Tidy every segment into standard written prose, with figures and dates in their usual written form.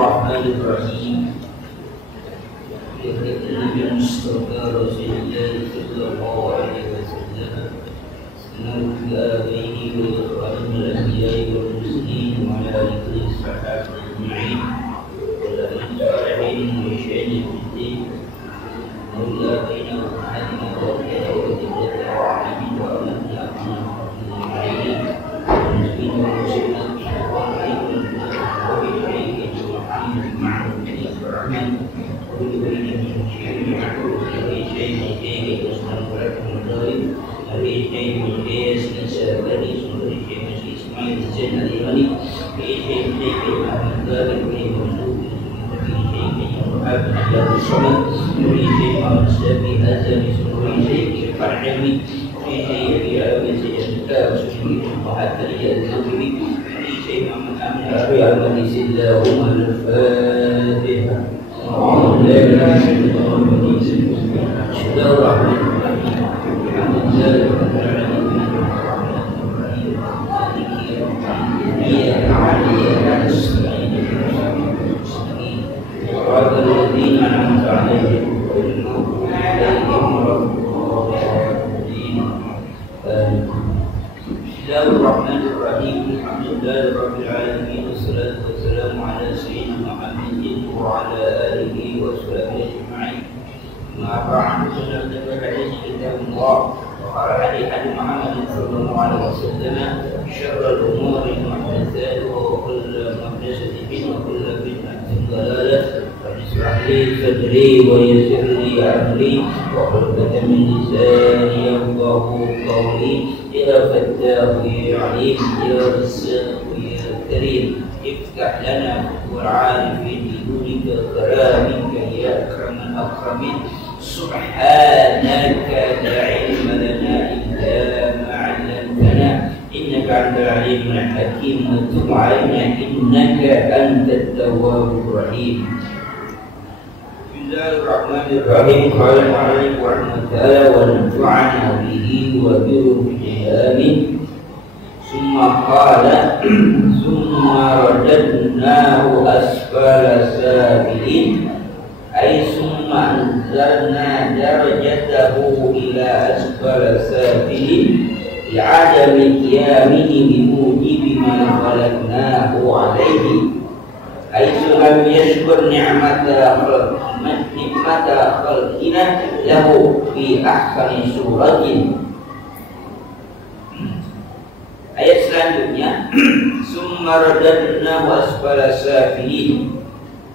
Bismillahirrahmanirrahim. Nabi Mustafa Rasulullah sallallahu alaihi wasallam semoga bagi para anbiya wal muslimin wa ala alihi sahabat ajma'in wa la ilaha wa syai'in Allah baina Muhammad wa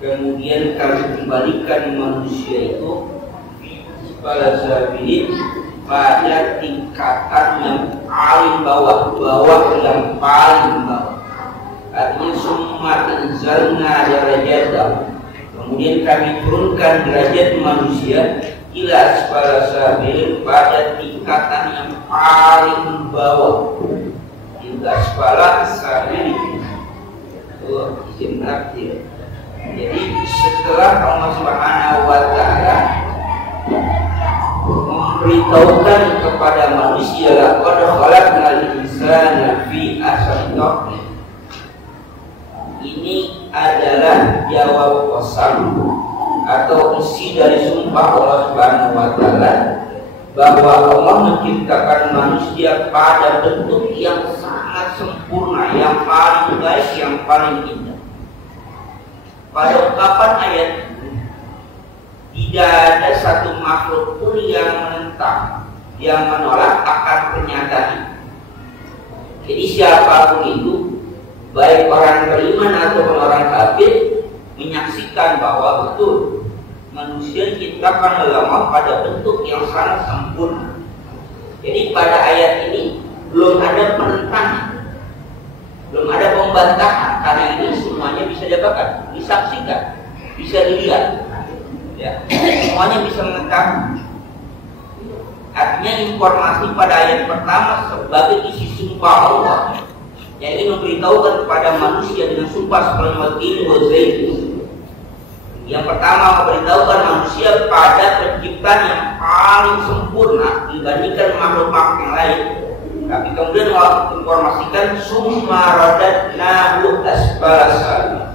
kemudian kami kembalikan manusia itu pada tingkatan yang paling bawah yang paling bawah. Artinya summa anzalna darajatahu, kemudian kami turunkan derajat manusia ila asfala safilin, pada tingkatan yang paling bawah. Ila asfala safilin itu isim takdir. Jadi setelah Allah Subhanahu wa Ta'ala memberitahukan kepada manusia, laqad khalaqnal insana fi ahsani taqwim, ini adalah jawab qasam atau isi dari sumpah Allah Subhanahu wa Ta'ala bahwa Allah menciptakan manusia pada bentuk yang sangat sempurna, yang paling baik, yang paling indah. Pada ungkapan ayat ini tidak ada satu makhluk pun yang menentang, yang menolak akan pernyataan. Jadi siapapun itu, baik orang beriman atau orang kafir, menyaksikan bahwa betul manusia diciptakan oleh Allah pada bentuk yang sangat sempurna. Jadi pada ayat ini belum ada penentangan, belum ada pembantahan, karena ini semuanya bisa diapakan, disaksikan, bisa dilihat, ya, semuanya bisa mengetahui. Artinya informasi pada ayat pertama sebagai isi sumpah Allah yang ingin memberitahukan kepada manusia dengan sumpah seperti watin wa zaitun. Yang pertama memberitahukan manusia pada penciptaan yang paling sempurna dibandingkan makhluk-makhluk yang lain. Tapi kemudian Allah informasikan summa radadnahu asfala safilin.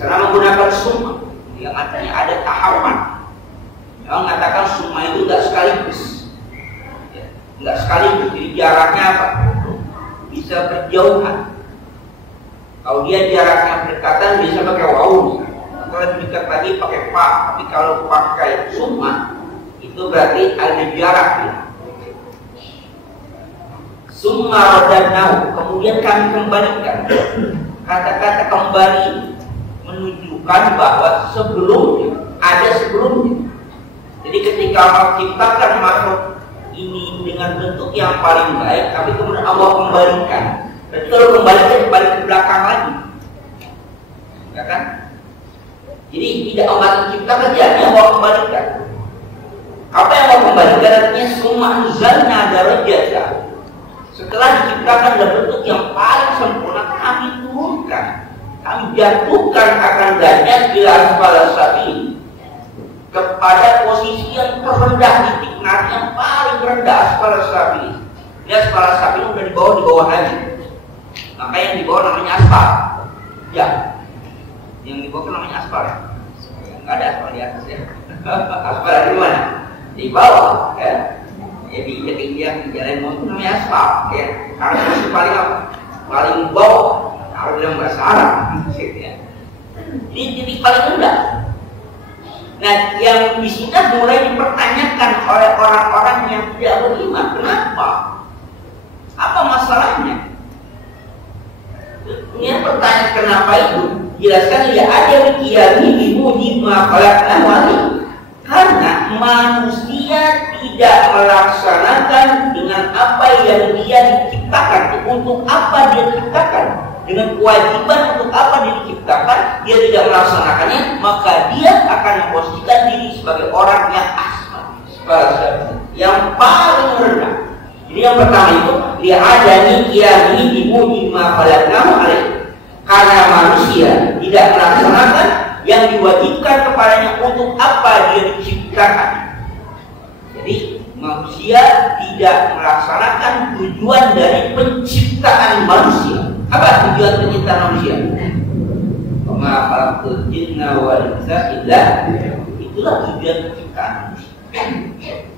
Karena menggunakan summa yang artinya ada tahapan. Yang mengatakan summa itu enggak sekaligus. Enggak sekaligus, jadi jaraknya apa? Bisa berjauhan. Kalau dia jaraknya berdekatan bisa pakai wawu. Kalau lebih dekat lagi pakai fa. Tapi kalau pakai summa itu berarti ada jarak. Summa radadnahu, kemudian kami kembalikan. Kata-kata kembali menunjukkan bahwa sebelumnya ada sebelumnya. Jadi ketika Allah ciptakan makhluk ini dengan bentuk yang paling baik, tapi kemudian Allah kembalikan. Berarti kalau kembali ke belakang lagi, ya kan? Jadi tidak Allah ciptakan, jadi Allah kembalikan. Apa yang Allah kembalikan artinya summa anzalna darajata. Setelah diciptakan dalam bentuk yang paling sempurna, kami turunkan, kami jatuhkan akan derajat ila asfala sabil, kepada posisi yang terendah, titik naik yang paling rendah, asfala sabil. Dia asfala sabil udah di bawah lagi. Maka yang di bawah namanya aspal. Ya, yang di bawah namanya aspal. Nggak ada aspal di atas ya. Aspal di mana? Di bawah, ya. Jadi yang di jalan motor namanya aspal, ya. Karena itu paling apa? Paling bawah. Kalau bilang bahasa Arab, ya. Ini titik paling rendah. Nah, yang di sini mulai dipertanyakan oleh orang-orang yang tidak beriman. Kenapa? Apa masalahnya? Ini pertanyaan kenapa itu? Jelaskan ya ada bikiani dimuji makhluknya wali. Karena manusia tidak melaksanakan dengan apa yang dia diciptakan. Untuk apa dia diciptakan? Dengan kewajiban untuk apa dia diciptakan, dia tidak melaksanakannya, maka dia akan memposisikan diri sebagai orang yang asma, yang paling rendah. Jadi yang pertama itu dia ada ini dimuji makhluknya wali. Karena manusia tidak melaksanakan yang diwajibkan kepadanya, untuk apa dia diciptakan. Jadi manusia tidak melaksanakan tujuan dari penciptaan manusia. Apa tujuan penciptaan manusia? Ma khalaqtul jinna wal insa illa, itulah tujuan penciptaan manusia.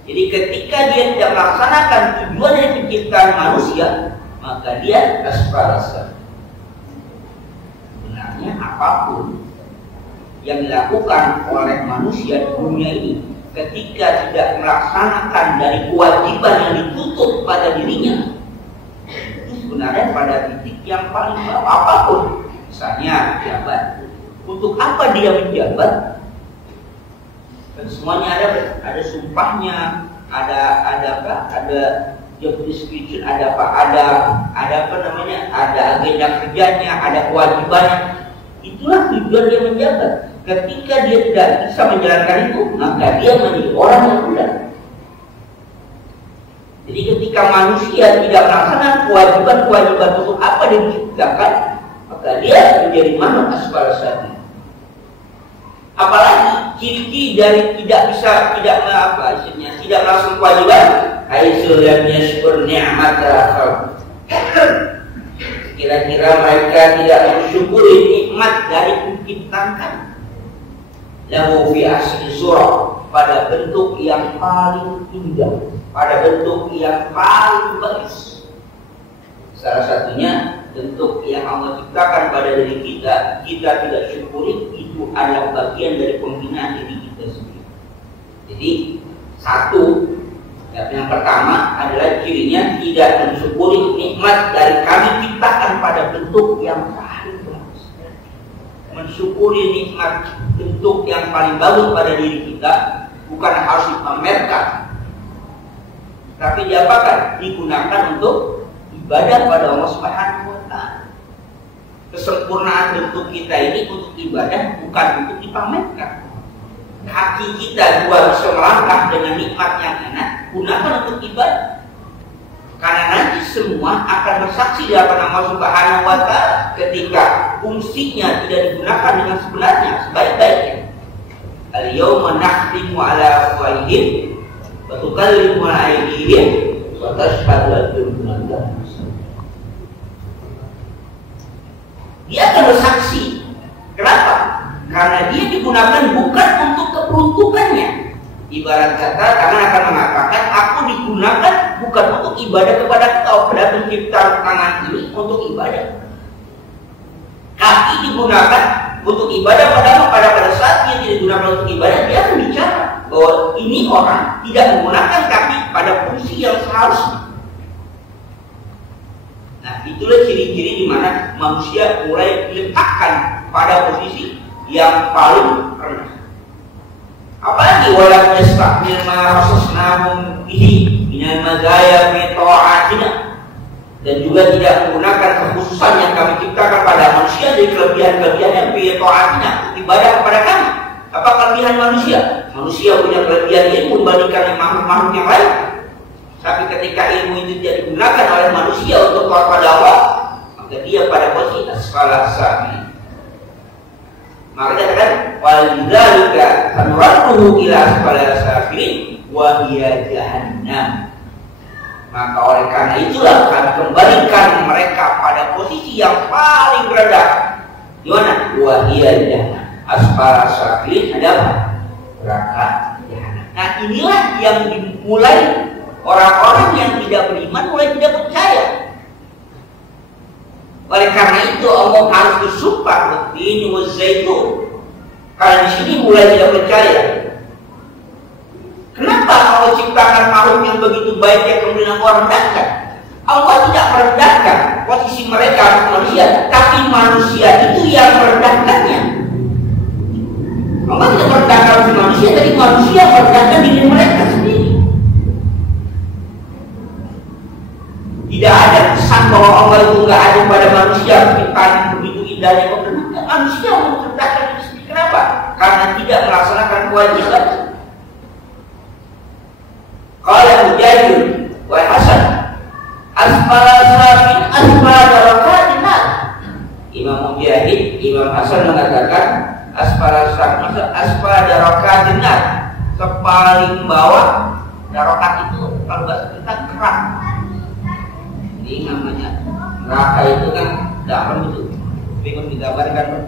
Jadi ketika dia tidak melaksanakan tujuan dari penciptaan manusia, maka dia asfala. Sebenarnya apapun yang dilakukan oleh manusia di dunia ini, ketika tidak melaksanakan dari kewajiban yang dituntut pada dirinya, itu sebenarnya pada titik yang paling bawah. Apapun, misalnya jabat, untuk apa dia menjabat? Dan semuanya ada sumpahnya, ada job description, ada agenda kerjanya, ada kewajibannya. Itulah tujuan dia menjabat. Ketika dia tidak bisa menjalankan itu, maka dia menjadi orang yang rendah. Jadi ketika manusia tidak melaksanakan kewajiban untuk apa dia diciptakan, maka dia menjadi makhluk asfala sabil. Apalagi ciri-ciri dari tidak melaksanakan kewajiban, haitsulam yashkur ni'mata. Kira-kira mereka tidak mensyukuri nikmat dari penciptaan lahu fi asli surah, pada bentuk yang paling indah, pada bentuk yang paling bagus. Salah satunya bentuk yang Allah ciptakan pada diri kita tidak syukuri, itu adalah bagian dari penghinaan diri kita sendiri. Jadi satu, yang pertama adalah cirinya tidak mensyukuri nikmat dari kami ciptakan pada bentuk yang paling bagus. Mensyukuri nikmat bentuk yang paling bagus pada diri kita bukan harus dipamerkan, tapi diapakan? Digunakan untuk ibadah pada Allah Subhanahu wa Ta'ala. Kesempurnaan bentuk kita ini untuk ibadah, bukan untuk dipamerkan. Kaki kita dua bisa melangkah dengan nikmat yang enak, gunakan untuk ibadah. Karena nanti semua akan bersaksi di hadapan Allah Subhanahu wa Ta'ala ketika fungsinya tidak digunakan dengan sebenarnya, sebaik-baiknya. Al-yawma nakhtimu ala afwahihim wa tukallimuna aydihim wa tashhadu arjuluhum bima kanu yaksibun. Dia akan bersaksi. Kenapa? karena dia digunakan bukan untuk keperuntukannya. Ibarat kata karena akan mengatakan aku digunakan bukan untuk ibadah kepada Engkau, pada pencipta tangan ini untuk ibadah. Kaki digunakan untuk ibadah pada saat dia tidak digunakan untuk ibadah, dia akan bicara bahwa ini orang tidak menggunakan kaki pada fungsi yang seharusnya. Nah, itulah ciri-ciri di mana manusia mulai diletakkan pada posisi yang paling rendah. Apalagi walam yastaqbil ma rasasnahum bihi minal mazaya fi ta'atina, dan juga tidak menggunakan kekhususan yang kami ciptakan pada manusia dari kelebihan-kelebihannya fi ta'atina, ibadah kepada kami. Apa kelebihan manusia? Manusia punya kelebihan ilmu dibandingkan makhluk-makhluk yang lain. Tapi ketika ilmu itu tidak digunakan oleh manusia untuk kepada Allah, maka dia pada posisi asfala safilin. Maka dikatakan walidzalika sanradduhu ila asfala safilin wa hiya jahannam. Maka oleh karena itulah kami kembalikan mereka pada posisi yang paling rendah. Di mana? Wa hiya jahannam. Asfala safilin adalah neraka jahanam. Nah, inilah yang dimulai orang-orang yang tidak beriman mulai tidak percaya. Oleh karena itu Allah harus bersumpah ini wazaitun. Karena di sini mulai tidak percaya. Kenapa Allah ciptakan makhluk yang begitu baik yang kemudian Allah rendahkan? Allah tidak merendahkan posisi mereka manusia, tapi manusia itu yang merendahkannya. Allah tidak merendahkan manusia, tapi manusia merendahkan diri mereka sendiri. Tidak ada kesan bahwa Allah itu nggak ada pada manusia, ciptaan begitu indahnya pemerintah. Manusia memperintahkan itu sendiri. Kenapa? Karena tidak melaksanakan kewajiban. Qala Mujahid wa Hasan asfala safin asfala darakatin nar. Imam Mujahid, Imam Hasan mengatakan asfala safin asfala darakatin nar. Sepaling bawah darokat itu kalau bahasa kita kerak. Ini namanya neraka itu kan dalam itu, bingung digambarkan.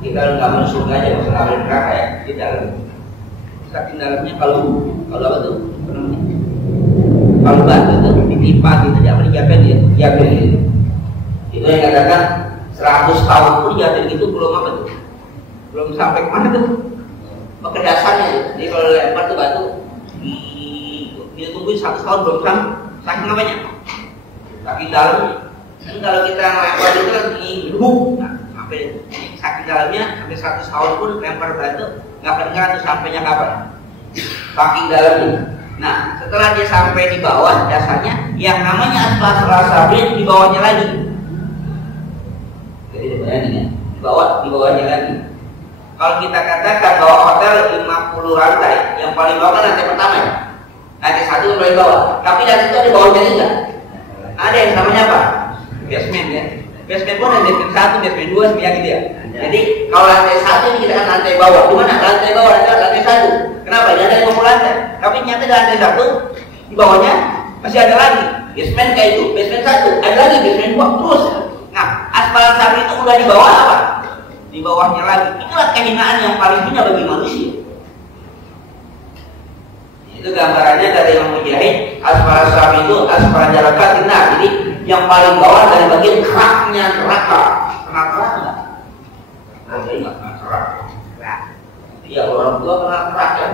Kita nggak masuk surga aja masalah neraka ya, di dalam. Saking dalamnya kalau apa tuh? Kalau batu itu ditimpa gitu, dia menjapin dia gitu. Itu yang katakan 100 tahun pun jatuh gitu belum apa tuh? Belum sampai kemana tuh? Ke dasarnya. Jadi kalau lempar tuh batu dia tungguin 100 tahun belum sampai. Saking apanya? Saking dalamnya. Dan kalau kita lempar itu kan dihubung, nah, sampai saking dalamnya sampai 100 tahun pun lempar batu nggak akan tuh sampainya kapan. Saking dalamnya. Nah, setelah dia sampai di bawah dasarnya, yang namanya asfala safilin di bawahnya lagi. Jadi bayangin ya, di bawahnya lagi. Kalau kita katakan bahwa hotel 50 lantai, yang paling bawah kan lantai pertama ya. Lantai 1 yang paling bawah. Tapi lantai itu ada bawahnya enggak? Ada yang namanya apa? Basement ya. Basement pun ada basement 1, basement 2, seperti gitu ya. Jadi kalau lantai 1 ini kita kan lantai bawah. Di mana? Lantai bawah adalah lantai 1. Kenapa? Dia ada 50 lantai. Tapi nyata di lantai 1 di bawahnya masih ada lagi. Basement kayak itu, basement 1, ada lagi basement 2 terus. Nah, asfala safilin itu udah di bawah apa? Di bawahnya lagi. Itulah kehinaan yang paling hina bagi manusia. Itu gambarannya dari Imam Mujahid, asfala safilin itu asfala darakatin nar. Jadi yang paling bawah dari bagian keraknya neraka. Kena kerak enggak? Nah, jadi enggak kena kerak. Ya orang tua kena kerak kan.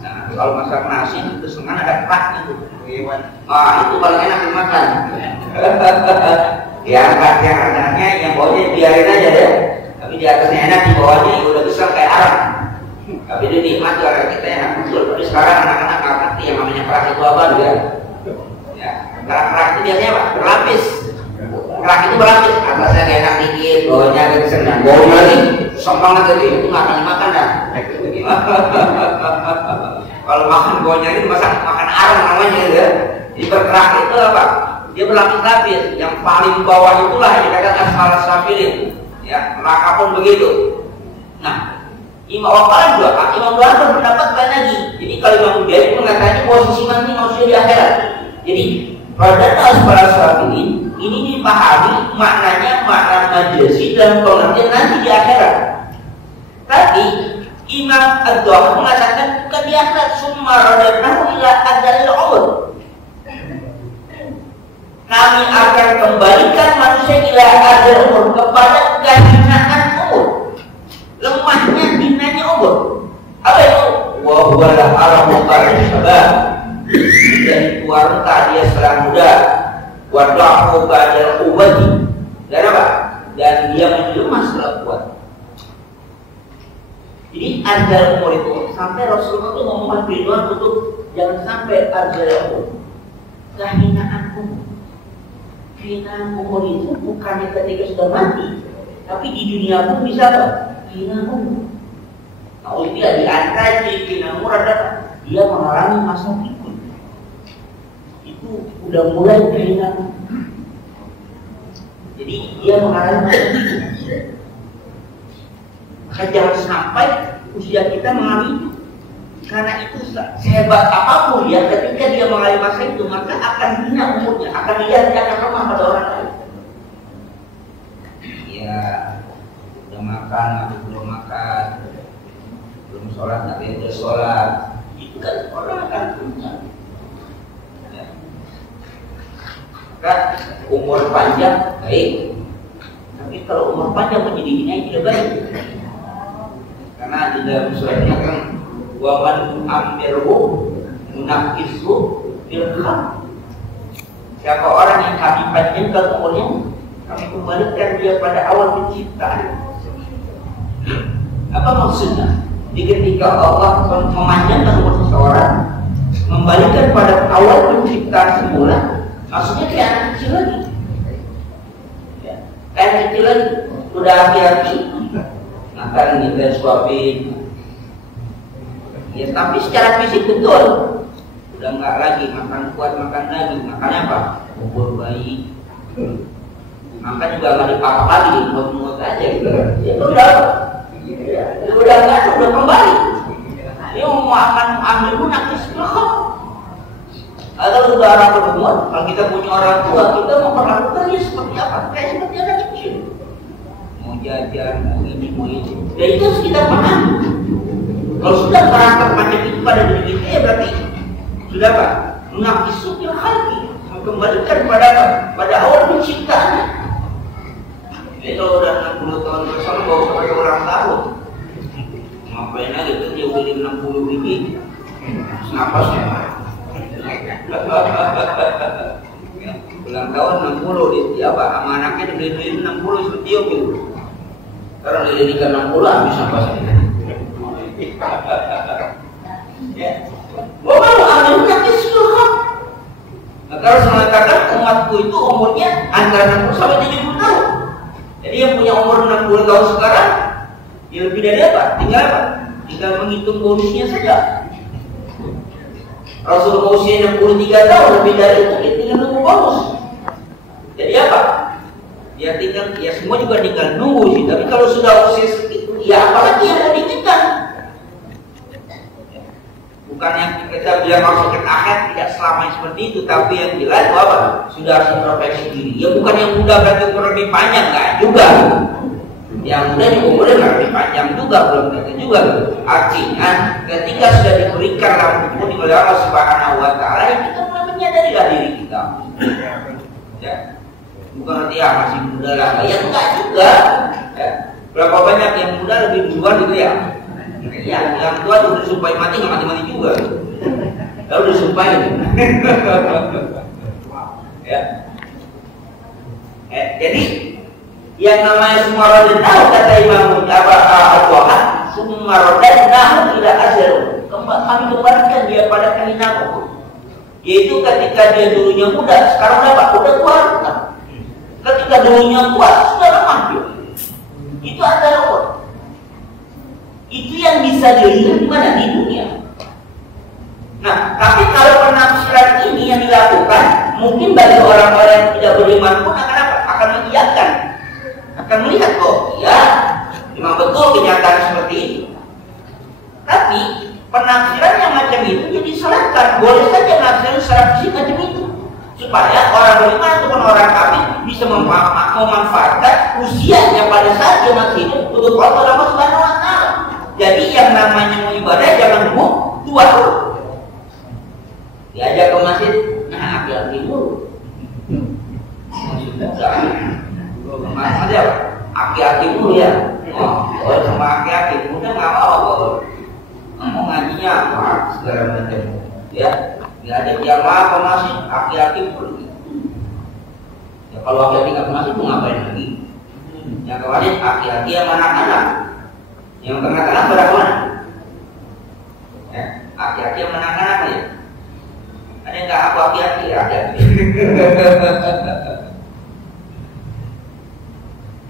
Nah, kalau masak nasi itu senang ada keraknya tuh. Wah, itu paling enak dimakan. Ya, yang anaknya yang bawahnya biarin aja deh. Tapi di atasnya enak, di bawahnya ya udah besar kayak arang. Tapi itu nikmat karena kita enak betul. Tapi sekarang anak-anak nggak ngerti yang namanya kerak itu apa juga. Ya, kerak itu biasanya apa? Berlapis. Kerak itu berlapis. Atasnya kayak enak dikit, bawahnya agak senang. Bawahnya lagi semangat tadi itu nggak akan dimakan dah. Kalau makan bawahnya itu makan arang namanya gitu ya. Jadi berkerak itu apa? Dia berlapis-lapis. Yang paling bawah itulah yang dikatakan asfala safilin. Ya, neraka pun begitu. Nah, Imam Waqala juga, Imam Tuhan berpendapat lain lagi. Jadi kalau Imam Mujahid mengatakan posisi nanti manusia di akhirat. Jadi pada asfala safilin ini dipahami maknanya makna majazi dan pengertian nanti di akhirat. Tapi Imam Ad-Dhahab mengatakan bukan di akhirat, summa radadnahu ila adzalil umur. Kami akan kembalikan manusia ila adzalil umur, kepada kehinaan umur, lemahnya hinanya umur. Apa itu? Wa huwa al-aramu qad-syabab. Dan wanita dia setelah muda, wa da'u ba'dal ubati. Dan apa? Dan dia menjelma setelah kuat. Jadi adzal umur itu sampai Rasulullah itu memohon perlindungan untuk jangan sampai adzal umur, kehinaan umur. Kehinaan umur itu bukannya ketika sudah mati, tapi di dunia pun bisa apa? Kehinaan umur. Kalau dia di antara kehinaan umur adalah dia mengalami masa pikir. Itu udah mulai kehinaan. Jadi dia mengalami masa pikir. Maka jangan sampai usia kita mengalami itu. Karena itu sehebat apapun ya, ketika dia mengalami masa itu, maka akan hina umurnya, akan lihat dia akan lemah pada orang lain. Ya, udah makan, tapi belum makan, belum sholat, tapi udah sholat. Itu kan orang akan punya. Ya. Maka umur panjang baik, tapi kalau umur panjang menjadi hina tidak baik. Karena di dalam suratnya kan wa man amirhu munaqisu fil khalq. Siapa orang yang kami panjangkan umurnya, kami kembalikan dia pada awal penciptaan. Apa maksudnya? Jadi ketika Allah memanjangkan umur seseorang, membalikan pada awal penciptaan semula, maksudnya kayak anak kecil lagi. Ya, kayak kecil lagi, udah hati-hati. Makan kita suapin, ya tapi secara fisik betul udah nggak lagi makan kuat, makan lagi, makannya apa? Bubur bayi, makan juga nggak dipakai lagi, mulut aja gitu. Ya udah nggak, udah kembali. Dia mau makan ambil pun nakis belum. Kalau udah orang berumur, kalau kita punya orang tua, kita mau perlakukan dia seperti apa? Kayak seperti anak kecil. Mau jajan, mau ini, mau itu. Dan itu harus kita pahami. Kalau sudah karakter macam itu pada diri kita, ya berarti sudah apa? Mengakisu yang hati, mengembalikan pada apa? Pada awal penciptaannya. Jadi kalau udah 60 tahun bersama, bawa sebagai orang tahun, ngapain lagi tuh dia beli 60 biji, napasnya. Ulang tahun 60, dia apa? Sama anaknya dibeli 60 seperti itu. Karena dia nikah 60 habis apa saja. Ya. Bapak ambil nanti seluruh. Nah, kalau saya mengatakan umatku itu umurnya antara 60 sampai 70 tahun. Jadi yang punya umur 60 tahun sekarang, ya lebih dari apa? Tinggal apa? Tinggal menghitung bonusnya saja. Rasulullah usia 63 tahun, lebih dari itu dia tinggal nunggu bonus. Jadi apa? Ya tinggal, ya semua juga tinggal nunggu sih. Tapi kalau sudah usia segitu, ya apalagi yang mau diinginkan? Bukan yang kita bilang harus sakit akhir, tidak selamanya seperti itu. Tapi yang jelas bahwa sudah harus introspeksi diri. Ya bukan yang muda berarti umur lebih panjang, enggak juga. Yang muda juga umurnya lebih panjang juga, belum tentu juga. Artinya ketika sudah diberikan lampu oleh Allah Subhanahu Wa Taala, kita mulai menyadari diri kita. Ya. Bukan nanti ya masih muda lah, ya enggak juga. Ya. Berapa banyak yang muda lebih duluan gitu ya? Ya, yang tua udah disumpahin mati nggak mati-mati juga. Lalu disumpahin. Ya. Jadi yang namanya semua roda tahu kata Imam Al-Wahab, semua roda tahu tidak asal. Kami kembalikan dia pada kehinaan. Yaitu ketika dia dulunya muda, sekarang udah tua. Ketika dulunya kuat, sudah lemah. Itu adalah umur. Itu yang bisa dilihat di mana? Di dunia. Nah, tapi kalau penafsiran ini yang dilakukan, mungkin bagi orang-orang yang tidak beriman pun akan apa? Akan mengiyakan, akan melihat kok, ya, memang betul kenyataan seperti itu. Tapi penafsiran yang macam itu jadi disalahkan. Boleh saja penafsiran secara fisik macam itu, supaya orang beriman ataupun orang kafir bisa memanfaatkan usianya pada saat dia masih hidup untuk Allah Subhanahu Wa Taala. Jadi yang namanya mau ibadah jangan tua dulu. Diajak ke masjid, nah hati-hati dulu. Sudah, masjid apa? Hati-hati dulu ya. Oh, sama hati-hati, udah nggak mau. Mau ngajinya apa segala macam. Ya, diajak jamaah ke masjid, hati-hati dulu. Ya kalau hati-hati nggak ke masjid, mau ngapain lagi? Yang kemarin hati-hati sama anak-anak. Yang tengah-tengah pada mana? Ya, hati-hati sama anak-anak ya. Ada yang nggak aku hati-hati ya? Hati-hati.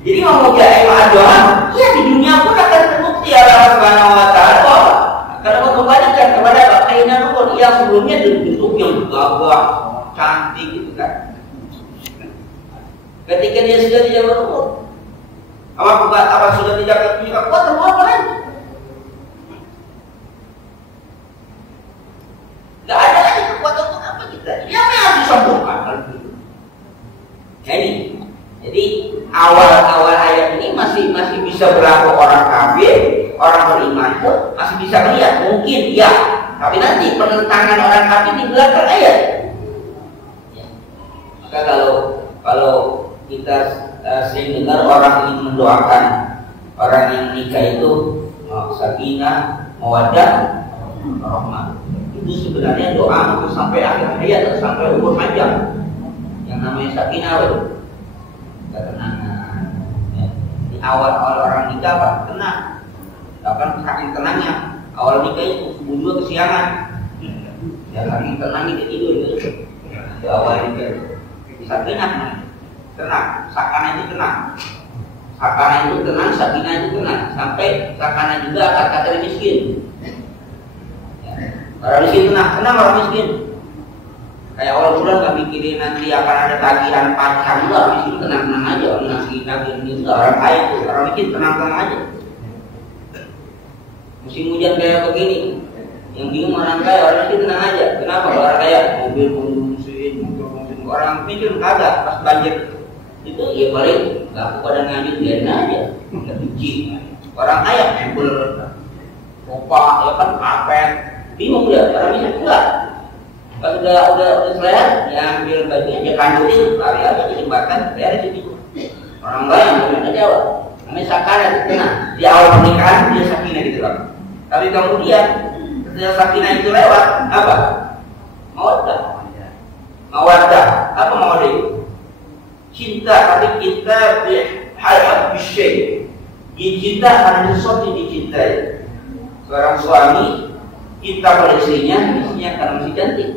Jadi mau jadi doa, ya di dunia pun akan terbukti Allah Subhanahu Wa Taala. Karena mengembalikan kepada keinginan rukun yang sebelumnya bentuk yang gagah, cantik gitu kan. Ketika dia sudah tidak berrukun, apa sudah tidak punya kekuatan apa lagi? Gak ada lagi kekuatan untuk apa kita? Dia harus disambungkan. Jadi awal ayat ini masih bisa berlaku orang kafir, orang beriman pun masih bisa melihat mungkin ya. Tapi nanti penentangan orang kafir di belakang ayat. Ya. Maka kalau kita sering dengar orang ingin mendoakan orang yang nikah itu sakinah, mawaddah, rahmah. Itu sebenarnya doa untuk sampai akhir hayat atau sampai umur panjang. Yang namanya sakinah itu ketenangan. Ya. Di awal orang nikah apa? Tenang. Bahkan saking tenangnya awal nikah itu subuh juga kesiangan. Ya saking tenang itu tidur gitu. Di awal nikah sakinah. Tenang, sakana itu tenang. Sakana itu tenang, sakinah itu tenang. Sampai sakana juga kata miskin. Ya. Orang miskin tenang orang miskin. Kayak awal bulan gak mikirin nanti akan ada tagihan pacar juga, orang miskin tenang-tenang aja. Orang ngasih ini orang kaya itu, orang miskin tenang-tenang aja. Musim hujan kayak begini, yang bingung orang kaya, orang miskin tenang aja. Kenapa? Orang kaya mobil bensin, orang miskin kagak pas banjir. Itu ya paling gak pada ngajut biarin aja, nggak benci. Orang kaya mobil kopak, ya kan karpet, bingung dia. Orang miskin enggak. Kalau udah selesai, ya ambil bajunya aja kandutin, lari aja di jembatan, beres itu. Orang lain nggak jawab. Namanya sakana itu tenang. Di awal pernikahan dia sakinah gitu loh. Tapi kemudian setelah sakinah itu lewat, apa? Mawaddah. Apa mawaddah itu? Cinta, tapi kita berharap bisyai. Cinta ada sesuatu yang dicintai. Seorang suami cinta pada istrinya karena masih cantik.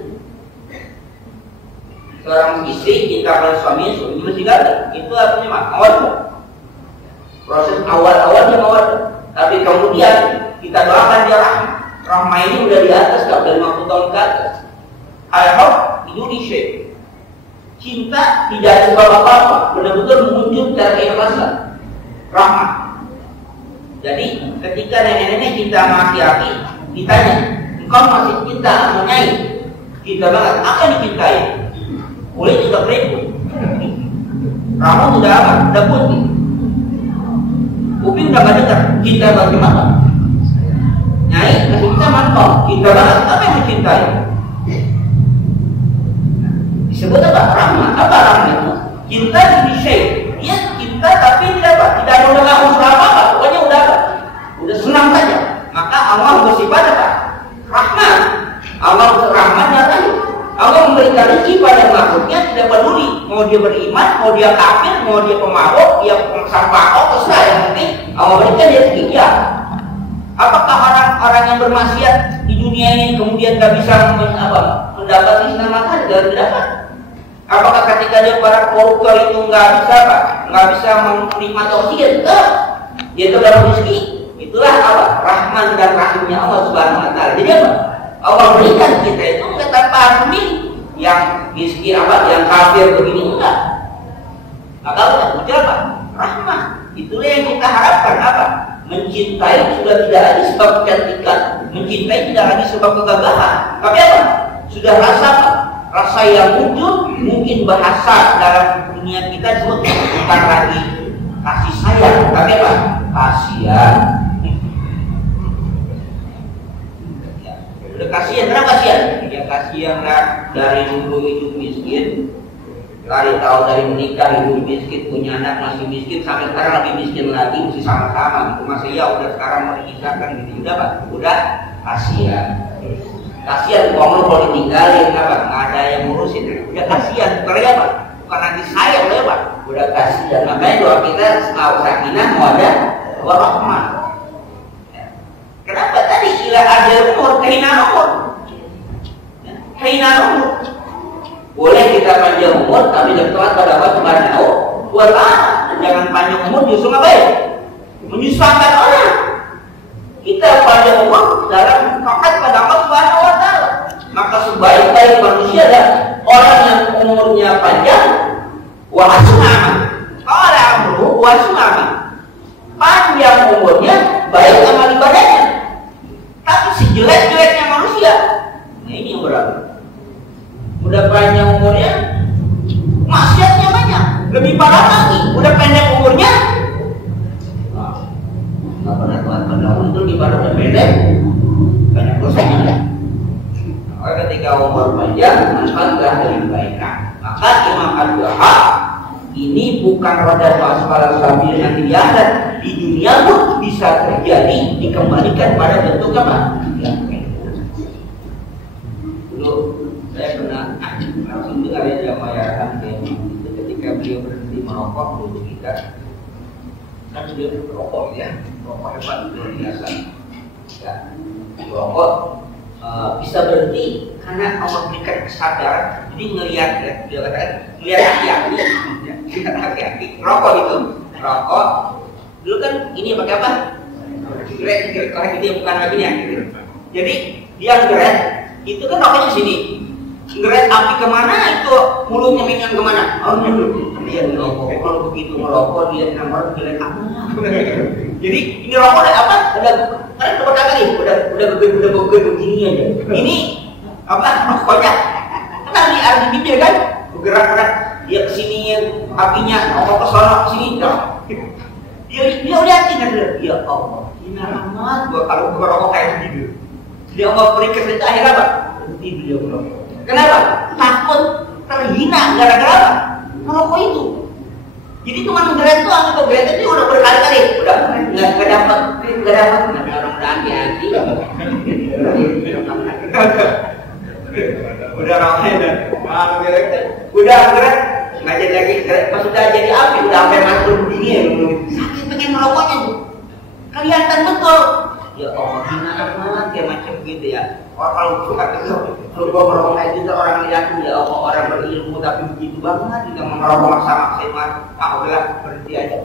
Seorang istri cinta pada suaminya masih ganteng. Itu artinya mawaddah. Proses awal-awalnya mawaddah. Tapi kemudian kita doakan dia rahmah ini udah di atas, udah 50 tahun ke atas. Al-hub Indonesia. Cinta tidak ada sebab apa-apa, benar-benar muncul secara keikhlasan. Rahmah. Jadi ketika nenek-nenek cinta sama laki-laki, ditanya, engkau masih cinta sama nyai? Cinta banget, apa yang dicintai? Kulit sudah keriput, rambut sudah apa? Sudah putih, kuping sudah gak dengar. Cinta bagaimana? Nyai masih cinta mantap, cinta banget, apa yang dicintai? Disebut apa? Rahmah. Apa rahmah itu? Cinta di syai. Dia cinta tapi tidak apa? Tidak ada udah unsur apa-apa. Pokoknya udah apa? Udah senang saja. Maka Allah bersifat apa? Rahmah. Allah rahmatnya tadi. Allah memberikan rezeki pada makhluknya tidak peduli. Mau dia beriman, mau dia kafir, mau dia pemabuk, dia sampah, terserah. Yang penting Allah berikan dia rezeki. Ya. Apakah orang-orang yang bermaksiat di dunia ini kemudian tidak bisa mendapat sinar matahari? Tidak dapat. Apakah ketika dia para koruptor itu nggak bisa apa? Nggak bisa menikmati oksigen? Dia itu dalam rezeki. Itulah apa? Rahman dan rahimnya Allah Subhanahu Wa Taala. Jadi apa? Allah berikan kita itu nggak tanpa harus memilih. Yang miskin apa? Yang kafir begini enggak. Maka udah apa? Rahman. Itulah yang kita harapkan apa? Mencintai sudah tidak lagi sebab kecantikan, mencintai tidak lagi sebab kegagahan. Tapi apa? Sudah rasa apa? Rasa yang muncul, mungkin bahasa dalam dunia kita disebut bukan lagi kasih sayang, tapi apa? Kasihan. kasihan. Kenapa kasihan? Ya kasihan lah, dari dulu hidup miskin, dari tahu dari menikah hidup miskin, punya anak masih miskin, sampai sekarang lebih miskin lagi, masih sama-sama gitu. Masa ya udah sekarang mau dipisahkan gitu, udah Pak, udah kasihan. Kasihan kalau ditinggalin, apa? Nggak ada yang ngurusin, udah kasihan. Bukan apa? Bukan nanti sayang ya Pak, udah kasihan. Makanya doa kita mau sakinah, mau ada warahmah. Kenapa tadi ila ajal umur, kehinaan umur, kehinaan umur. Boleh kita panjang umur, tapi jangan telat pada Allah Subhanahu wa Ta'ala. Jangan panjang umur justru ngapain? Menyusahkan orang. Kita panjang umur dalam taat pada Allah Subhanahu wa Ta'ala. Maka sebaik-baik manusia adalah orang yang umurnya panjang, wa hasuna. Qala amruhu wa hasuna. Panjang umurnya, baik amal ibadahnya. Tapi sejelek-jeleknya manusia, nah ini yang berat. Udah panjang umurnya, maksiatnya banyak. Lebih parah lagi, udah pendek umurnya, nggak pernah pada itu ibarat udah pendek, banyak dosanya. Maka ketika umur panjang, manfaatkan dari kebaikan. Maka Imam Ad-Duha ini bukan roda asfal sabil nanti di akhirat, di dunia pun bisa terjadi, dikembalikan pada bentuk apa? Dulu saya pernah langsung dengar ya Jamaah itu ketika beliau berhenti merokok dulu kita, kan beliau merokok ya, merokok hebat luar biasa. Ya, merokok bisa berhenti karena Allah berikan kesadaran. Jadi ngelihat ya, dia katakan ngelihat hati-hati, rokok itu, rokok. Dulu kan ini pakai apa? Geret, orang ini bukan lagi ya. Jadi dia geret, itu kan rokoknya sini. Geret api kemana itu mulutnya minyak kemana? Oh dia merokok. Kalau begitu merokok dia nomor geret apa? Jadi ini rokok ada apa? Udah karena berapa kali? Udah begini aja. Ini apa? Rokoknya kan di bibir kan? Bergerak-gerak dia kesini apinya rokok ke sono sini. Dia lihatin kan dia Allah. Ini amat gua kalau rokok kayak gitu. Dia mau berikan itu akhirnya apa? Berhenti beliau merokok. Kenapa? Takut terhina gara-gara apa? Merokok itu. Jadi cuma ngeret tuh, atau ngeret itu udah berkali-kali, udah nggak dapat, nanti orang udah hati-hati. Udah ramai udah ngeret, nggak jadi lagi ngeret, pas udah jadi api, udah sampai masuk begini ya, saking pengen merokoknya tuh, kelihatan betul. Ya Allah, hinaan banget ya macam gitu ya. Kalau suka itu, kalau gua merokok kayak gitu orang lihat ya Allah orang berilmu tapi begitu banget, tidak merokok maksa-maksa mah, udahlah berhenti aja.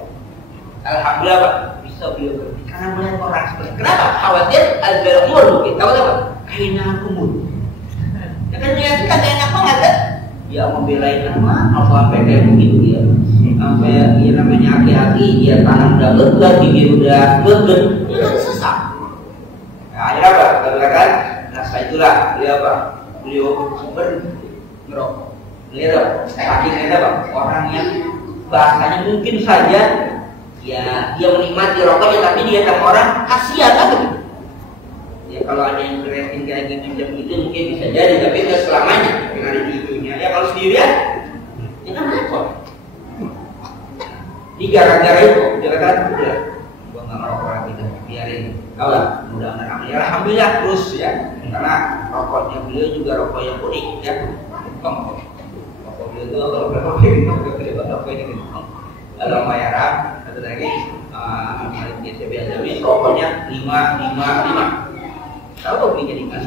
Alhamdulillah Pak, bisa beliau berhenti karena melihat orang seperti. Kenapa? Khawatir ada umur mungkin. Tahu apa? Kehinaan umur. Ya kan lihat kan enak banget kan? Ya mau belain nama, apa sampai kayak begitu dia. Sampai ya namanya aki-aki, dia tangan udah lega, gigi udah beget, itu sesat. Nah, akhirnya apa? Katakan, rasa itulah beliau apa? Beliau berhenti merokok. Lihat apa? Saking apa? Orang yang bahasanya mungkin saja ya dia menikmati rokoknya, tapi dia sama orang kasihan kan? Ya kalau ada yang kerasin kayak gitu mungkin bisa jadi, tapi tidak selamanya dengan ada itunya. Ya kalau sendirian, ya kan repot. Di gara-gara itu, dia kata, udah, gua nggak merokok lagi, biarin. Tahu lah, mudah-mudahan aman. Ya alhamdulillah terus ya, karena rokoknya beliau juga rokok yang unik ya. Rokok beliau itu rokok ini. Kalau Mayarab, satu lagi, saya biasa ini rokoknya 5. Tahu tuh belinya 5.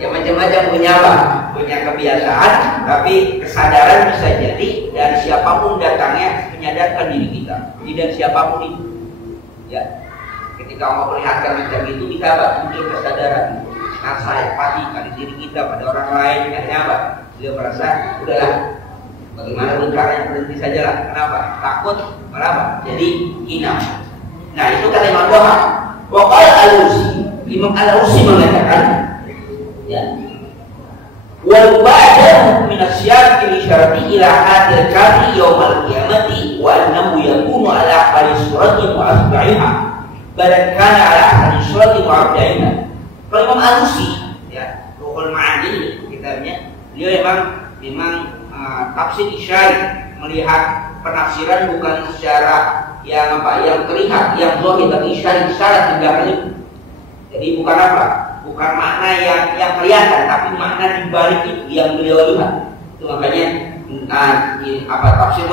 Ya macam-macam punya apa? Punya kebiasaan, tapi kesadaran bisa jadi dari siapapun datangnya menyadarkan diri kita. Jadi dari siapapun itu, ya. Ketika Allah perlihatkan macam itu, bisa apa? Muncul kesadaran, rasa empati pada diri kita, pada orang lain. Akhirnya apa? Beliau merasa, udahlah, bagaimana pun caranya berhenti sajalah. Kenapa? Takut, kenapa? Jadi hina. Nah itu kata Imam Doha. Waqal Al-Usi, Imam Al-Usi mengatakan, ya, wal ba'da min asyar fil syarati ila hadil kafir yaumal qiyamati wa annahu yakunu ala ahli surati wa asba'iha badan kana ala ahli surati wa abda'iha Kalau Imam Alusi, ya, Ruhul Ma'ani kitabnya, dia memang tafsir isyari, melihat penafsiran bukan secara yang terlihat, yang zahir, tapi isyarat tindakan. Jadi bukan bukan makna yang kelihatan, tapi makna di balik itu yang beliau lihat. Itu makanya tafsir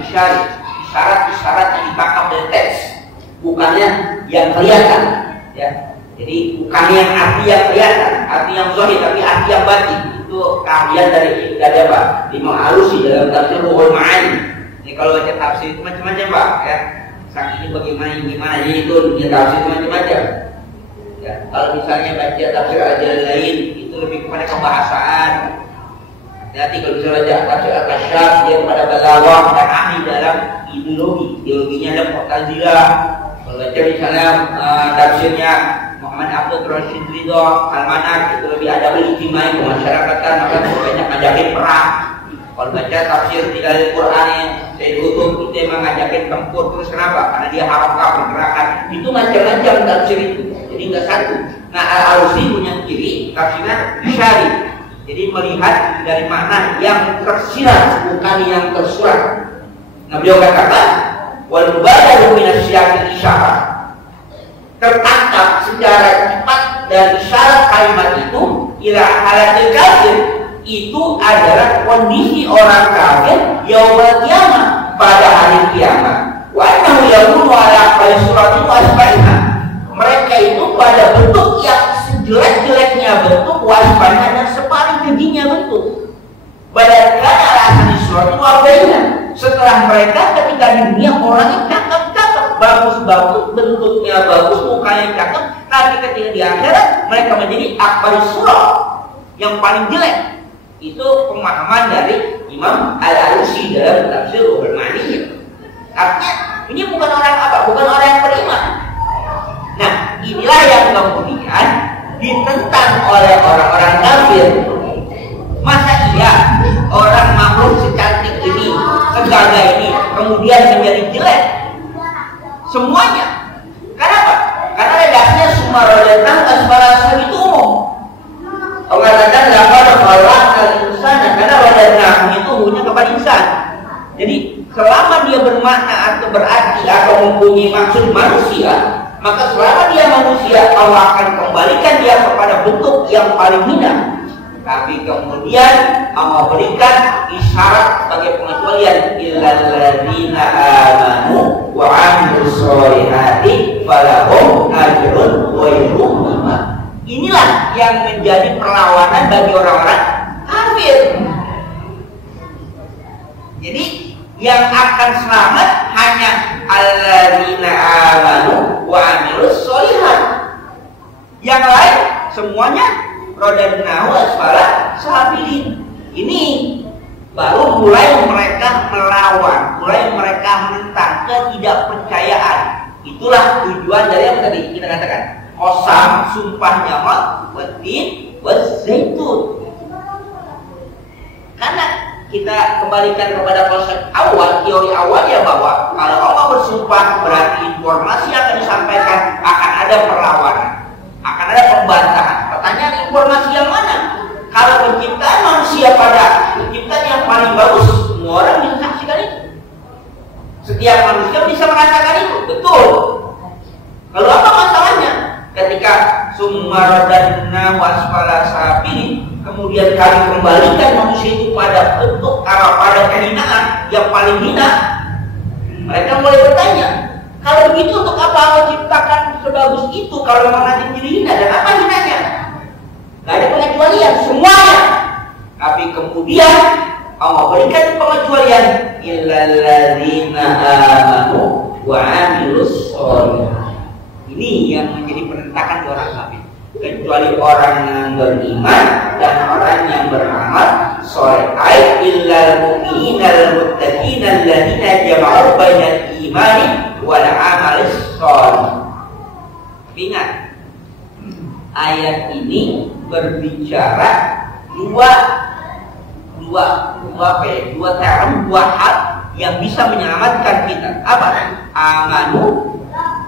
isyari, isyarat yang ditangkap dari teks, bukannya yang kelihatan, ya. Jadi bukan yang arti yang kelihatan, arti yang zahir, tapi arti yang batin. Itu keahlian dari Imam Alusi dalam tafsir Ruhul Ma'ani. Ini kalau baca tafsir itu macam-macam, Pak, ya. Saking bagaimana jadi itu dunia tafsir macam-macam. Ya, kalau misalnya baca tafsir Al-Jalalain itu lebih kepada kebahasaan. Hati-hati kalau misalnya baca tafsir Al-Kasyaf, dia kepada balaghah dan ahli dalam ideologinya ada Mu'tazilah. Kalau baca misalnya tafsirnya Muhammad Abdul Rashid Ridho Al-Manar, itu lebih ada ijtimai kemasyarakatan, maka banyak ngajakin perang. Kalau baca tafsir di dalam Quran Sayyid Qutb, itu memang ngajakin tempur. Terus kenapa? Karena dia harakah pergerakan. Itu macam-macam tafsir itu, jadi nggak satu. Nah, Al-Alusi punya ciri tafsirnya isyari, jadi melihat dari makna yang tersirat, bukan yang tersurat. Nah, beliau katakan wal mubadaru minasya'il isyarat, tertangkap secara cepat dan isyarat kalimat itu ila halatil kafir, itu adalah kondisi orang kafir yaumul qiyamah, pada hari kiamat. Wa annahu yakunu ala aqali suratin wa asfaliha, mereka itu pada bentuk yang sejelek-jeleknya bentuk, wasfaliha, dan sepaling kejinya bentuk. Badalkan ala asani suratin wa asfaliha, setelah mereka ketika di dunia orangnya cakep-cakep, bagus-bagus, bentuknya bagus, mukanya cakep, tapi ketika di akhirat mereka menjadi aqali surat, yang paling jelek. Itu pemahaman dari Imam Al-Alusi dalam tafsir Ruhul Ma'ani. Artinya ini bukan orang bukan orang yang beriman. Nah, inilah yang kemudian ditentang oleh orang-orang kafir. Masa iya orang makhluk secantik ini, segagah ini, kemudian menjadi jelek semuanya? Kenapa? Karena redaksinya sumarodatang asbara itu umum. Mengatakan lafaz Allah al-insana, karena wadah itu umumnya kepada insan. Jadi selama dia bermakna atau berarti atau mempunyai maksud manusia, maka selama dia manusia, Allah akan kembalikan dia kepada bentuk yang paling hina. Tapi kemudian Allah berikan isyarat sebagai pengecualian, illal ladzina amanu wa 'amilus sholihati falahum ajrun ghairu mamnun. Inilah yang menjadi perlawanan bagi orang-orang kafir. Jadi yang akan selamat hanya alladzina amanu wa 'amilus sholihat. Yang lain semuanya rodadnahu asfala safilin. Ini baru mulai mereka melawan, mulai mereka menentang ketidakpercayaan. Itulah tujuan dari yang tadi kita katakan. Qasam, sumpah nyawa, watin, wazaitun. Karena kita kembalikan kepada konsep awal, teori awal ya, bahwa kalau Allah bersumpah berarti informasi yang akan disampaikan akan ada perlawanan, akan ada pembantahan. Pertanyaan, informasi yang mana? Kalau penciptaan manusia pada penciptaan yang paling bagus, semua orang bisa saksikan itu. Setiap manusia bisa merasakan itu, betul. Kalau apa masalahnya? Ketika summaradna wasfala safilin, kemudian kami kembalikan manusia itu pada bentuk pada kehinaan yang paling hina, mereka mulai bertanya, kalau begitu untuk apa Allah ciptakan sebagus itu kalau memang nanti jadi hina, dan apa hinanya? Gak ada pengecualian, semuanya. Tapi kemudian Allah berikan pengecualian, illal ladzina amanu wa 'amilus sholihat. Ini yang menjadi penentakan orang kafir, kecuali orang yang beriman dan orang yang beramal soleh. Ai illal mu'minal muttaqina alladziina jama'u bainal imani wal 'amalis shalih. Ingat, ayat ini berbicara dua term, dua hal yang bisa menyelamatkan kita. Apa? Amanu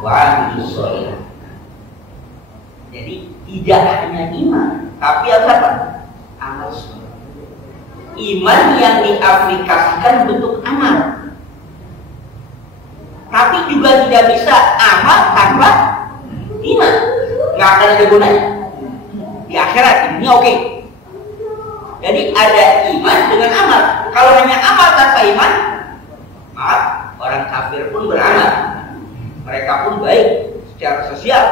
wa 'amilus sholihat. Jadi tidak hanya iman, tapi apa? Amal soleh. Iman yang diaplikasikan bentuk amal. Tapi juga tidak bisa amal tanpa iman. Nggak akan ada gunanya. Di akhirat ini oke. Jadi ada iman dengan amal. Kalau hanya amal tanpa iman, maaf, orang kafir pun beramal. Mereka pun baik secara sosial.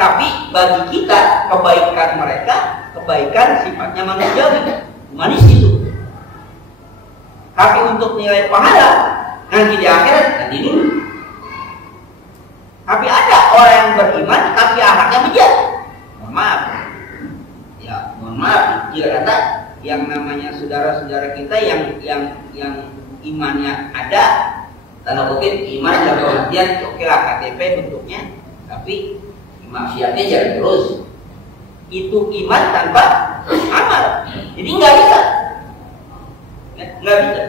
Tapi bagi kita kebaikan mereka, kebaikan sifatnya manusiawi, humanis itu. Tapi untuk nilai pahala nanti di akhirat, nanti dulu. Tapi ada orang yang beriman tapi akhlaknya bejat. Mohon maaf. Ya, mohon maaf. Jika kata yang namanya saudara-saudara kita yang imannya ada, tanda kutip iman dalam artian oke lah KTP bentuknya, tapi maksiatnya jalan terus. Itu iman tanpa amal. Jadi nggak bisa. Nggak bisa.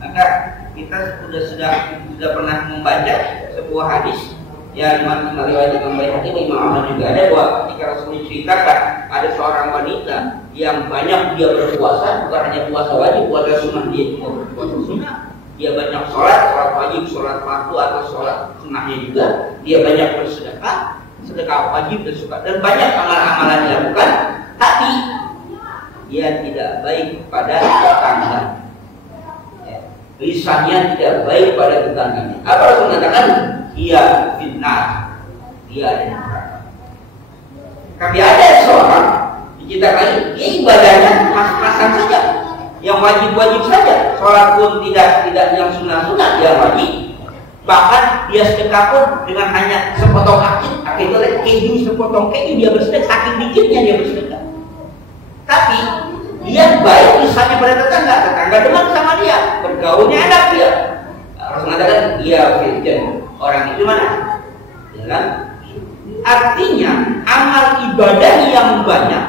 Maka kita sudah pernah membaca sebuah hadis ya Imam riwayat Imam Baihaqi, Imam Ahmad juga ada, bahwa ketika Rasul menceritakan ada seorang wanita yang banyak dia berpuasa, bukan hanya puasa wajib, puasa sunnah dia, puasa sunnah, dia banyak sholat wajib, sholat fardu atau sholat sunnahnya juga, dia banyak bersedekah, sedekah wajib dan suka, dan banyak amalan-amalan dilakukan, tapi dia tidak baik pada tetangga. Lisannya tidak baik pada tetangganya. Apa Rasul mengatakan? Dia fitnah, dia ada di neraka. Tapi ada seorang diceritakan dia ibadahnya mas-masan saja, yang wajib-wajib saja, sholat pun tidak yang sunnah-sunnah dia wajib. Bahkan dia sedekah pun dengan hanya sepotong akid itu keju, sepotong keju dia bersedekah, saking dikitnya dia bersedekah. Tapi dia baik misalnya pada tetangga demen sama dia, bergaulnya enak dia. Harus mengatakan dia Kristen. Orang itu mana? Dalam. Artinya amal ibadah yang banyak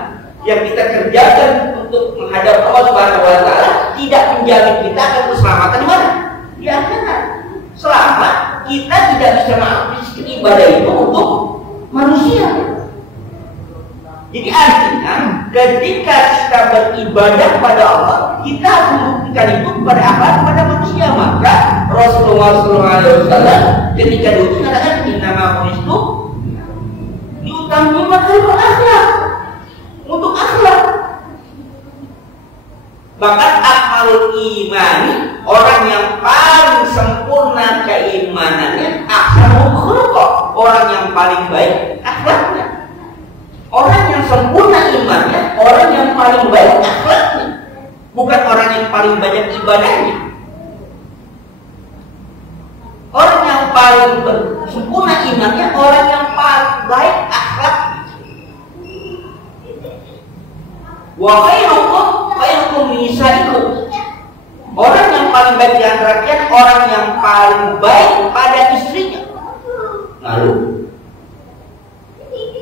yang kita kerjakan untuk menghadap Allah Subhanahu wa taala tidak menjamin kita akan keselamatan di mana? Di akhirat. Selama kita tidak bisa mengaplikasikan ibadah itu untuk manusia. Jadi artinya ketika kita beribadah pada Allah, kita harus membuktikan itu kepada apa? Kepada manusia. Maka Rasulullah SAW ketika dulu mengatakan innama bu'istu liutammima makarimal akhlak, untuk akhlak. Bahkan akmalul imani, orang yang paling sempurna keimanannya, ahsanul khuluq, orang yang paling baik akhlaknya. Orang yang sempurna imannya, orang yang paling baik akhlaknya, bukan orang yang paling banyak ibadahnya. Orang yang paling sempurna imannya, orang yang paling baik akhlaknya. Wa khairukum nisaikum. Orang yang paling baik di antara kalian, orang yang paling baik pada istrinya. Lalu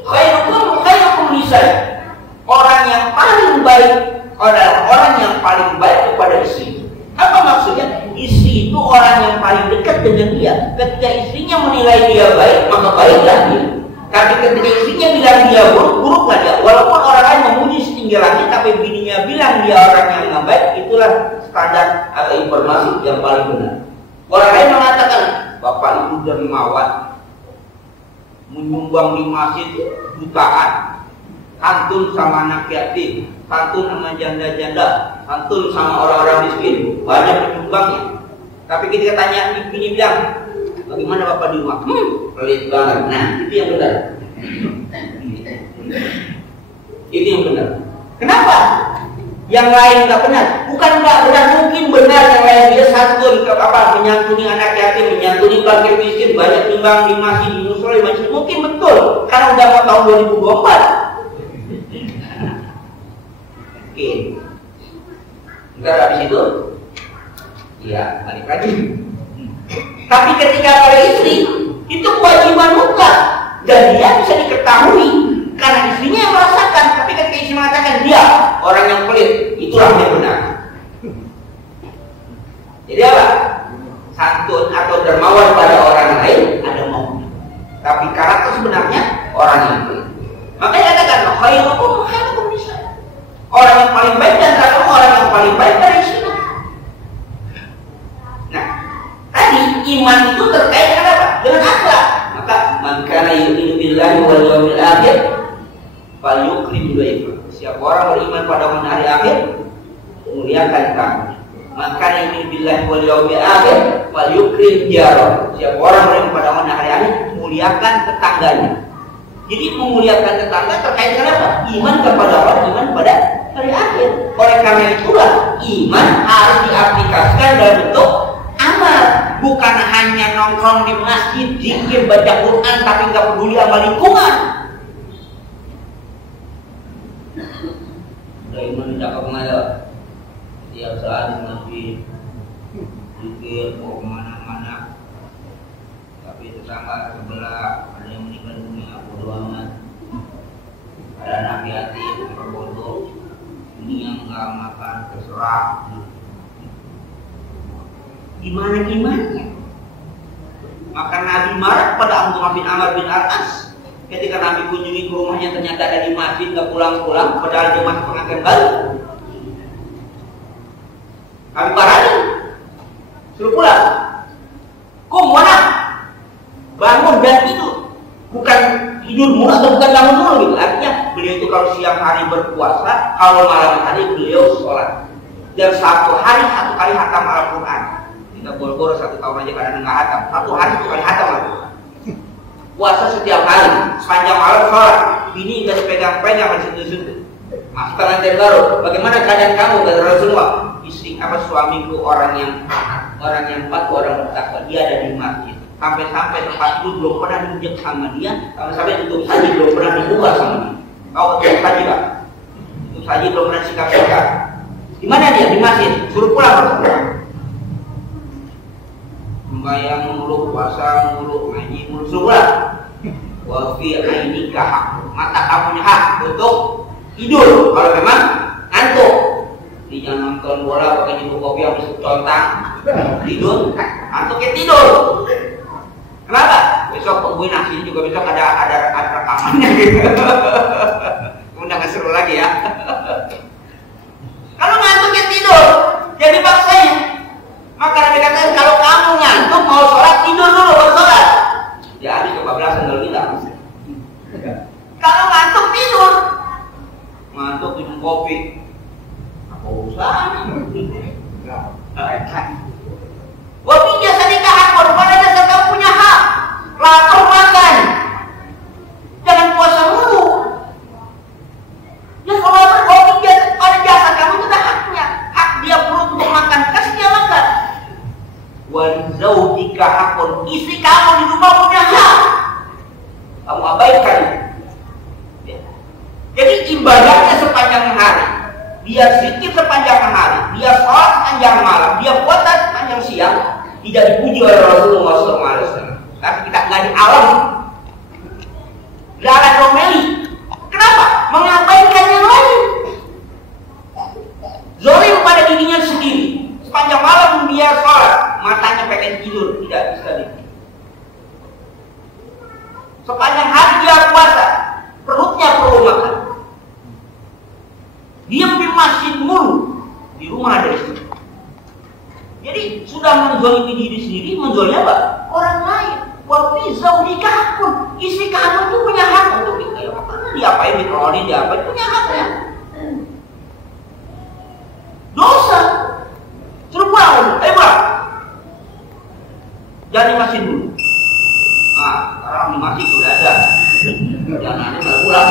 khairukum nisai, orang yang paling baik adalah orang yang paling baik kepada istri. Apa maksudnya? Istri itu orang yang paling dekat dengan dia. Ketika istrinya menilai dia baik, maka baiklah dia. Tapi ketika istrinya bilang dia buruk, buruklah dia. Walaupun orang lain memuji setinggi langit, tapi bininya bilang dia orang yang nggak baik, itulah standar atau informasi yang paling benar. Orang lain mengatakan bapak itu dermawan, menyumbang di masjid jutaan, santun sama anak yatim, santun sama janda-janda, santun sama orang-orang miskin, banyak penyumbangnya. Tapi ketika tanya, bini bilang, bagaimana bapak di rumah? Pelit banget. Nah, itu yang benar. Itu yang benar. Kenapa? Yang lain nggak benar. Bukan nggak benar, mungkin benar yang lain. Dia santun, menyantuni anak yatim, menyantuni fakir miskin, banyak nyumbang di masjid, di musola, di masjid. Mungkin betul, karena udah mau tahun 2024. Mungkin. Enggak habis itu, ya balik lagi. Tapi ketika pada istri, itu kewajiban mutlak dan dia bisa diketahui karena istrinya yang merasakan. Tapi ketika istri mengatakan dia orang yang pelit, itulah yang benar. Jadi apa? Santun atau dermawan pada orang lain ada maunya, tapi karakter sebenarnya orang yang pelit. paling baik dari sini. Nah, tadi iman itu terkait dengan apa? Dengan akhlak. Maka man kana yu'minu billahi wal yawmil akhir falyukrim dhaifa. Siapa orang beriman pada hari akhir, muliakan tamu. Man kana yu'minu billahi wal yawmil akhir falyukrim jarah. Siapa orang beriman pada hari akhir, muliakan tetangganya. Jadi memuliakan tetangga terkait dengan apa? Iman kepada Allah, iman pada hari akhir. Oleh karena itulah iman harus diaplikasikan dalam bentuk amal, bukan hanya nongkrong di masjid, zikir, baca Quran, tapi nggak peduli sama lingkungan. Dari iman cakap ngaya, tiap saat di masjid, zikir, mau kemana-mana, tapi tetangga sebelah ada yang meninggal dunia, bodo amat. Ada anak yatim, berbodoh, ini yang nggak makan, terserah. Gimana imannya? Maka Nabi marah pada Abdullah bin Amr bin Al-As ketika Nabi kunjungi ke rumahnya, ternyata ada di masjid nggak pulang-pulang, padahal dia masih pengantin baru. Nabi parahin, suruh pulang. Kok mana? Bangun dan tidur, bukan tidur mulu atau bukan bangun dulu gitu. Artinya beliau itu kalau siang hari berpuasa, kalau malam hari beliau sholat. Dan satu kali hatam Al-Quran. Kita boro-boro 1 tahun aja kadang nggak hatam, 1 hari 1 kali hatam Al-Quran. Puasa setiap hari, sepanjang malam sholat. Ini nggak dipegang-pegang, masih sentuh-sentuh. Masuk pengantin baru. Bagaimana keadaan kamu? Kata Rasulullah, istri suamiku orang yang patuh, orang bertakwa. Dia ada di masjid. Sampai-sampai tempat itu belum pernah diinjak sama dia, sampai tutup saji belum pernah dibuka sama dia. Kau tutup saji Pak, tutup saji belum pernah sikap-sikap. Di mana dia? Di masjid. Suruh pulang. Membayang mulu, puasa mulu, ngaji mulu, suruh pulang. Wa fi ainika hak, mata kamu punya hak untuk tidur kalau memang ngantuk. Jangan nonton bola pakai nyeduh kopi habis contang tidur, ngantuknya tidur. Kenapa? Besok tungguin nasi juga, besok ada rekamannya gitu. Udah nggak seru lagi ya. Kalau ngantuknya tidur, jadi paksain. Maka Nabi katakan kalau kamu ngantuk mau sholat, tidur dulu baru sholat. Ya habis kebablasan kalau bilang. Kalau ngantuk tidur, ngantuk minum kopi. Apa urusannya? Wabi jasa nikah akor, pada jasa kamu punya hak. Lapar makan, jangan puasa mulu. Ya kalau lapar, wabi jasa, pada jasa kamu itu ada haknya. Hak dia perut untuk makan, kasih dia makan. Walizaujika akor, istri kamu di rumah punya hak. Kamu abaikan. Ya. Jadi ibadahnya sepanjang hari, dia zikir sepanjang hari, dia sholat sepanjang malam, dia puasa sepanjang siang, tidak dipuji oleh Rasulullah SAW. Tapi kita nggak di alam, nggak ada romeli. Kenapa? Mengabaikan yang lain. Zolim pada dirinya sendiri. Sepanjang malam dia sholat, matanya pengen tidur, tidak bisa tidur. Sepanjang hari dia puasa, perutnya perlu makan. Diam di masjid mulu, di rumah ada istri. Jadi sudah menzalimi diri sendiri, menzalimi apa? Orang lain. Wafi zaujika pun, istri kamu itu punya hak untuk itu. Karena diapain, dikerolin, diapain, punya haknya. Dosa. Suruh pulang, pulang. Jangan di masjid dulu. Nah, sekarang di masjid sudah ada. Jangan malah pulang.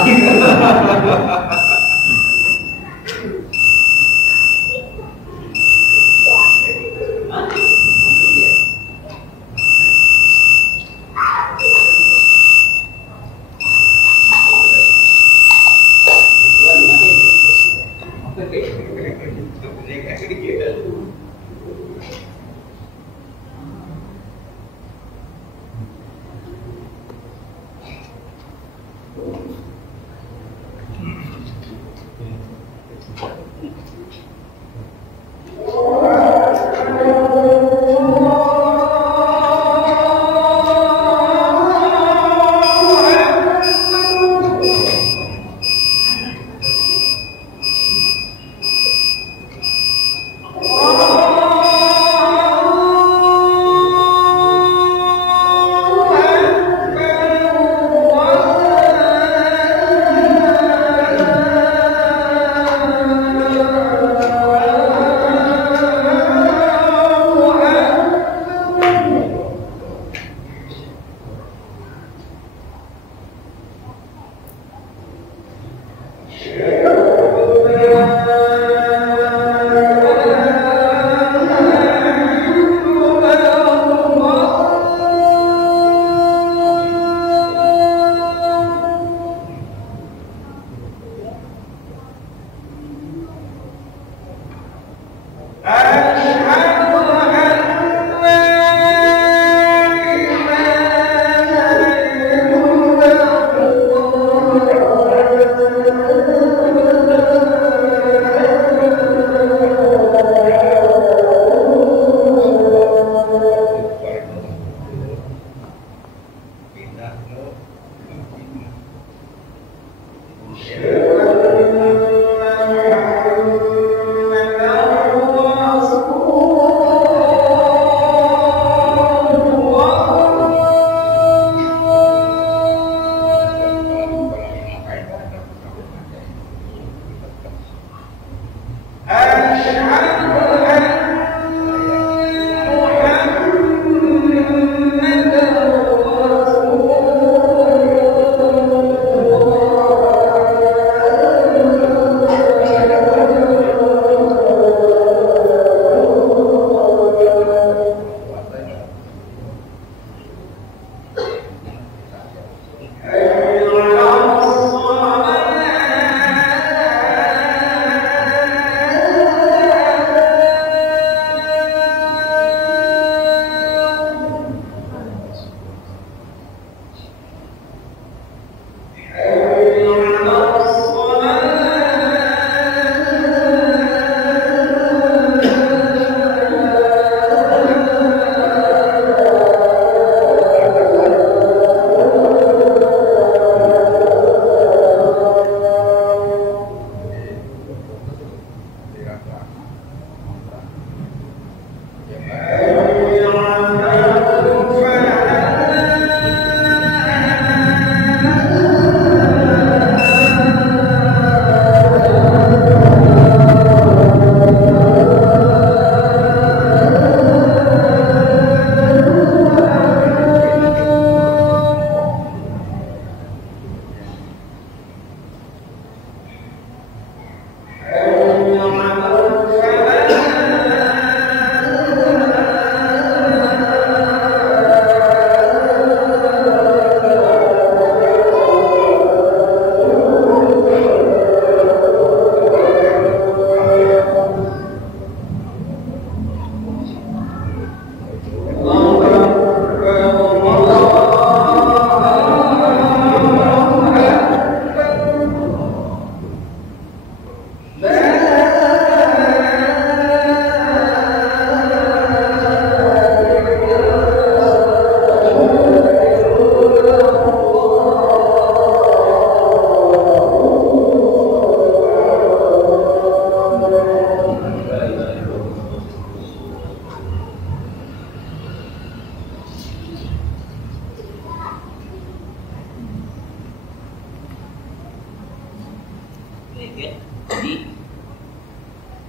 Jadi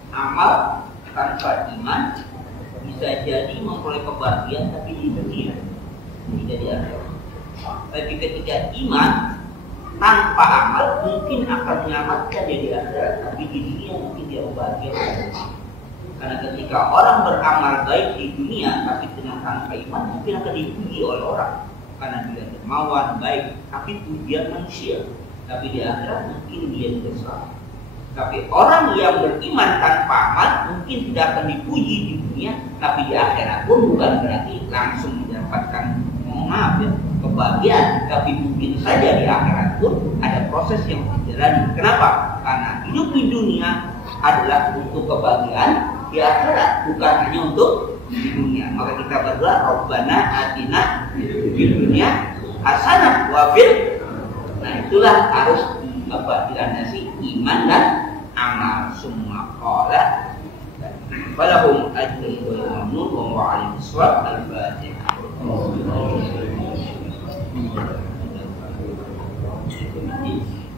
amal tanpa iman bisa jadi memperoleh kebahagiaan tapi di dunia, tidak di akhirat. Tapi ketika iman tanpa amal mungkin akan menyelamatkan dia di akhirat, tapi di dunia mungkin dia bahagia. Karena ketika orang beramal baik di dunia tapi dengan tanpa iman mungkin akan dipuji oleh orang karena dia dermawan baik, tapi pujian manusia. Tapi di akhirat mungkin dia tidak selamat. Tapi orang yang beriman tanpa amal mungkin tidak akan dipuji di dunia, tapi di akhirat pun bukan berarti langsung mendapatkan kebahagiaan, tapi mungkin saja di akhirat pun ada proses yang berjalan. Kenapa? Karena hidup di dunia adalah untuk kebahagiaan, di akhirat bukan hanya untuk di dunia. Maka kita berdoa, Rabbana atina fid dunya hasanah wa fil. Nah itulah harus dilandasi iman dan amal. Semua qala falahum ajrun wa mamnun wa ma'alim surat al-Fatihah.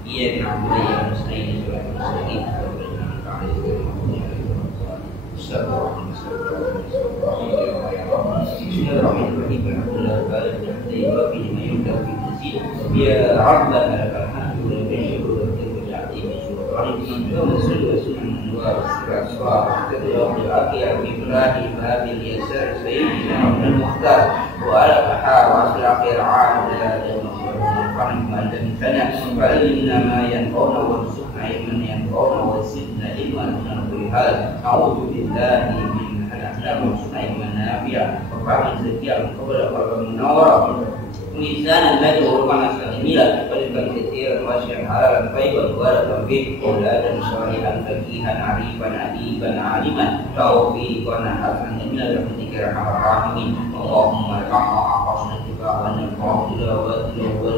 Iya kenapa ya mustahil surat mustahil. Ya Rabbana lakal hamdu wa syukur wa Misalnya lagi orang asal inilah berikan kecil masyarakat halal baik berbuat lebih dan syariat bagian arifan adiban aliman taufiqan hasan inilah yang ketika rahman Allahumma aqasna juga anil-qawla wa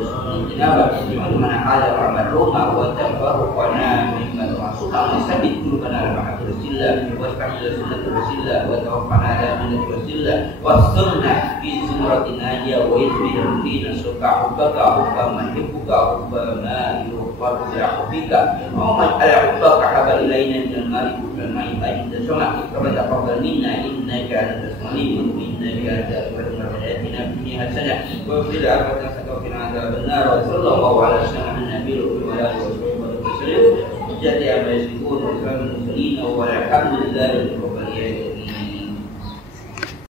sunnah dimana ada rahmat rumah wa tabarrukana mimman masukah sabit qulubana ala rasulillah wa ta'ala sunnah rasulillah wa tawaffana ala sunnah rasulillah wa sunnah fi sumratina ya wa yusbir dina suka hubbaka hubba man hibbuka hubba ma wa bi'afwika Allahumma ij'al 'ubbaka habba ilaina min al-mali wal ma'i inda shama'ika wa taqabbal minna innaka antas samiul innaka antal ghafurur rahim atina fid dunya hasanah wa fil akhirati hasanah wa qina adzaban nar wa sallallahu ala sayyidina nabiyil wa ala alihi wa sahbihi wa sallam jadi amma yasifun wa salamun mursalin wa alhamdulillahi rabbil alamin